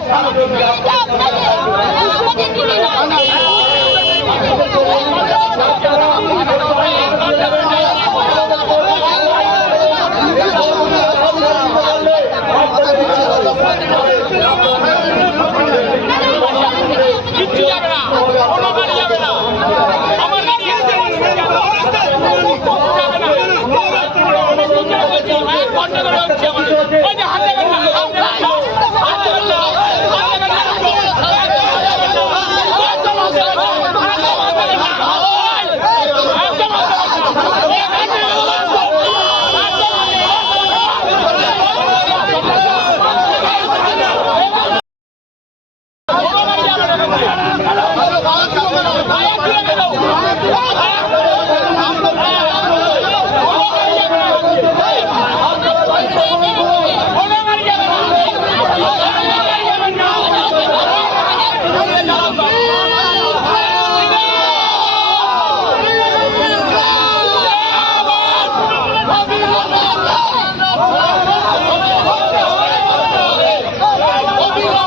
Hello.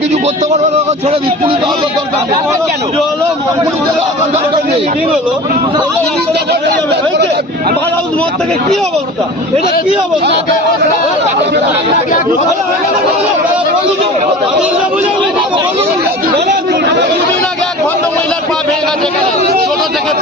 কিছু করতে পারবে না ছেড়ে দিই পুলিশ আসার দরকার থেকে কি অবস্থা এটা কি অবস্থা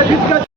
acredito que a